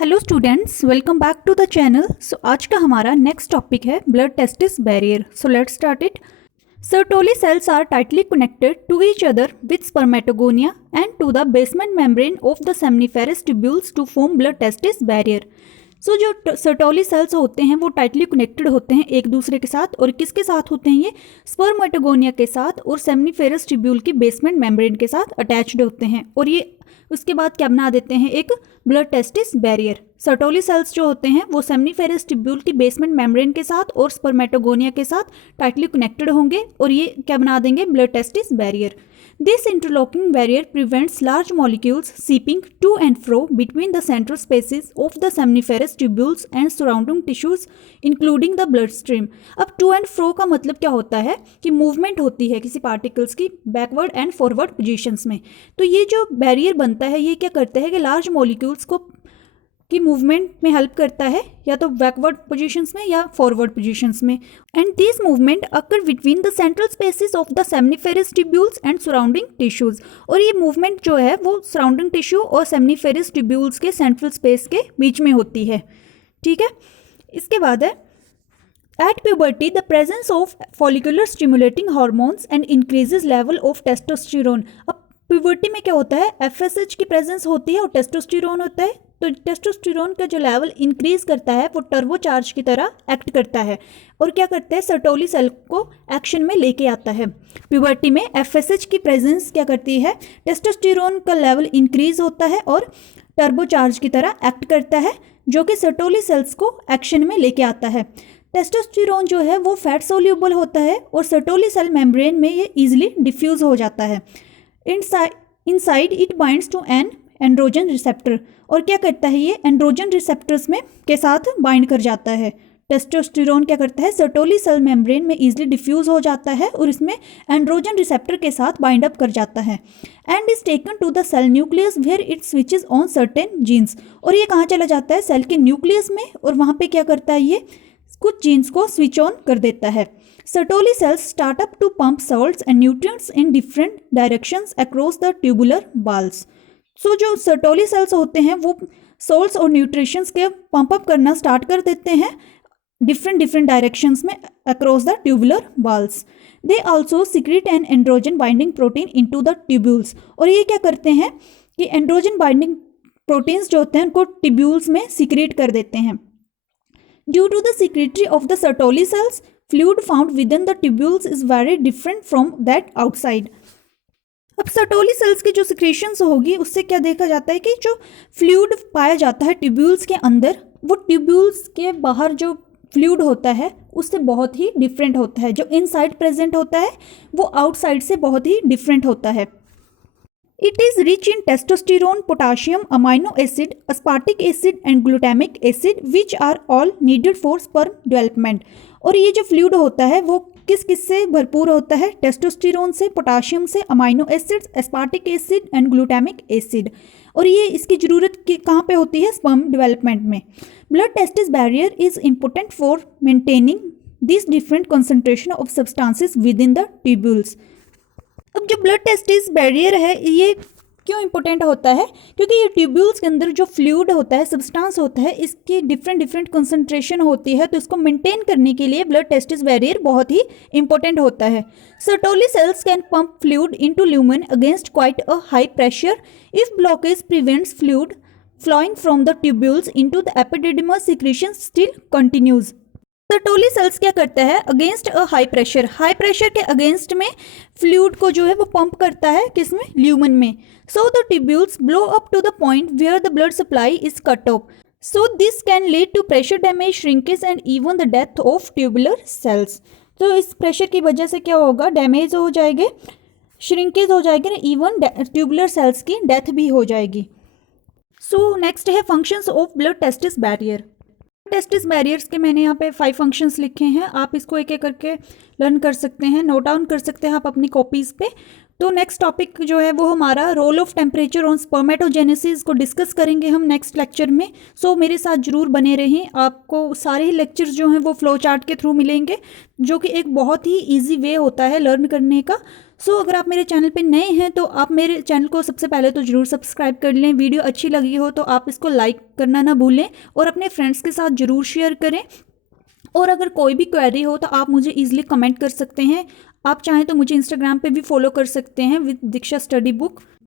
Hello students, welcome back to the channel. आज का हमारा नेक्स्ट टॉपिक है blood testis barrier. So let's start it. Sertoli cells are tightly connected to each other with spermatogonia and to the basement membrane of the seminiferous tubules to form blood testis barrier. सो जो Sertoli cells होते हैं वो tightly connected होते हैं एक दूसरे के साथ, और किसके साथ होते हैं? ये स्पर्मेटोगोनिया के साथ और सेमनीफेरस ट्यूब्यूल की बेसमेंट मेम्ब्रेन के साथ अटैच्ड होते हैं, और ये उसके बाद क्या बना देते हैं? एक blood testis barrier. Sertoli cells जो होते हैं वो सेमनीफेरस ट्यूब्यूल की बेसमेंट मेम्ब्रेन के साथ और स्पर्मेटोगोनिया के साथ टाइटली कनेक्टेड होंगे, और ये क्या बना देंगे? Blood testis barrier. This interlocking barrier prevents large molecules seeping to and fro between the central spaces of the seminiferous tubules and surrounding tissues, including the bloodstream. अब to and fro का मतलब क्या होता है कि मूवमेंट होती है किसी पार्टिकल्स की बैकवर्ड एंड फॉरवर्ड पोजीशंस में। तो ये जो बैरियर बनता है ये क्या करता है कि लार्ज मॉलिक्यूल्स को की मूवमेंट में हेल्प करता है, या तो बैकवर्ड पोजीशंस में या फॉरवर्ड पोजीशंस में। And this movement occur between the central spaces of the seminiferous tubules and surrounding tissues. और ये मूवमेंट जो है वो सराउंडिंग टिश्यू और सेमनीफेरस ट्यूब्यूल्स के सेंट्रल स्पेस के बीच में होती है। ठीक है, इसके बाद है At puberty, the presence of follicular stimulating hormones and increases level of testosterone. अब प्यूबर्टी में क्या होता है? FSH की प्रेजेंस होती है और टेस्टोस्टेरोन होता है। तो टेस्टोस्टेरोन का जो लेवल इंक्रीज करता है वो टर्बोचार्ज की तरह एक्ट करता है, और क्या करता है? सर्टोली सेल को एक्शन में लेके आता है। प्यूबर्टी में FSH की प्रेजेंस क्या करती है? टेस्टोस्टेरोन का लेवल इंक्रीज होता है और टर्बोचार्ज की तरह एक्ट करता है, जो कि सर्टोली सेल्स को एक्शन में लेके आता है। टेस्टोस्टेरोन जो है वो फैट सोल्यूबल होता है और सर्टोली सेल मेम्ब्रेन में ये ईजिली डिफ्यूज हो जाता है। Inside it binds to an androgen receptor, और क्या करता है? ये एंड्रोजन रिसेप्टर्स में के साथ बाइंड कर जाता है। टेस्टोस्टेरोन क्या करता है? सर्टोली सेल मेम्ब्रेन में ईजिली डिफ्यूज हो जाता है और इसमें एंड्रोजन रिसेप्टर के साथ बाइंड अप कर जाता है and is taken to the cell nucleus where it switches on certain genes. और ये कहाँ चला जाता है? सेल के न्यूक्लियस में, और वहाँ पे क्या करता है? ये कुछ जीन्स को स्विच ऑन कर देता है। Sertoli cells start up to pump salts and nutrients in different directions across the tubular walls. So जो Sertoli cells होते हैं वो salts और nutrients के pump up करना start कर देते हैं different directions में across the tubular walls. They also secrete an androgen binding protein into the tubules. और ये क्या करते हैं कि androgen binding proteins जो होते हैं उनको tubules में secrete कर देते हैं। Due to the secretory of the Sertoli cells, fluid found within the tubules is very different from that outside. अब सर्टोली सेल्स की जो सिक्रेशंस होगी उससे क्या देखा जाता है कि जो फ्लूइड पाया जाता है ट्यूब्यूल्स के अंदर, वो ट्यूब्यूल्स के बाहर जो फ्लूइड होता है उससे बहुत ही डिफरेंट होता है। जो इनसाइड प्रेजेंट होता है वो आउटसाइड से बहुत ही डिफरेंट होता है। It is rich in testosterone, potassium, amino acid, aspartic acid and glutamic acid, which are all needed for sperm development. और ये जो फ्लूइड होता है वो किस किस से भरपूर होता है? टेस्टोस्टेरोन से, पोटाशियम से, amino acids, aspartic acid and glutamic acid. और ये इसकी ज़रूरत कहाँ पे होती है? स्पर्म डेवलपमेंट में। Blood testis barrier is important for maintaining this different concentration of substances with in the tubules. अब जो ब्लड टेस्टिस बैरियर है ये क्यों इंपॉर्टेंट होता है? क्योंकि ये ट्यूब्यूल्स के अंदर जो फ्लूइड होता है, सब्सटेंस होता है, इसकी डिफरेंट कंसंट्रेशन होती है, तो इसको मेंटेन करने के लिए ब्लड टेस्टिस बैरियर बहुत ही इंपॉर्टेंट होता है। Sertoli cells can pump fluid into lumen against quite a high pressure. If blockage prevents fluid flowing from the tubules into the epididymis secretion still continues. Sertoli cells क्या करता है? Against a high pressure के against में fluid को जो है वो pump करता है, किसमें? ल्यूमन में। So the tubules blow up to the point where the blood supply is cut off. So this can lead to pressure damage, shrinkage and even the death of tubular cells. तो इस pressure की वजह से क्या होगा? Damage हो जाएंगे, shrinkage हो जाएगी, इवन ट्यूबुलर सेल्स की डेथ भी हो जाएगी। सो नेक्स्ट है functions of blood testis barrier. Testis barriers के मैंने यहाँ पे 5 फंक्शंस लिखे हैं, आप इसको एक एक करके लर्न कर सकते हैं, नोट डाउन कर सकते हैं आप अपनी कॉपीज़ पे। तो नेक्स्ट टॉपिक जो है वो हमारा role of temperature on spermatogenesis को डिस्कस करेंगे हम नेक्स्ट लेक्चर में। सो मेरे साथ जरूर बने रहें, आपको सारे ही लेक्चर्स जो हैं वो फ्लो चार्ट के थ्रू मिलेंगे, जो कि एक बहुत ही ईजी वे होता है लर्न करने का। सो अगर आप मेरे चैनल पे नए हैं तो आप मेरे चैनल को सबसे पहले तो ज़रूर सब्सक्राइब कर लें। वीडियो अच्छी लगी हो तो आप इसको लाइक करना ना भूलें और अपने फ्रेंड्स के साथ ज़रूर शेयर करें। और अगर कोई भी क्वेरी हो तो आप मुझे ईजिली कमेंट कर सकते हैं। आप चाहें तो मुझे इंस्टाग्राम पे भी फॉलो कर सकते हैं विद दीक्षा स्टडी बुक।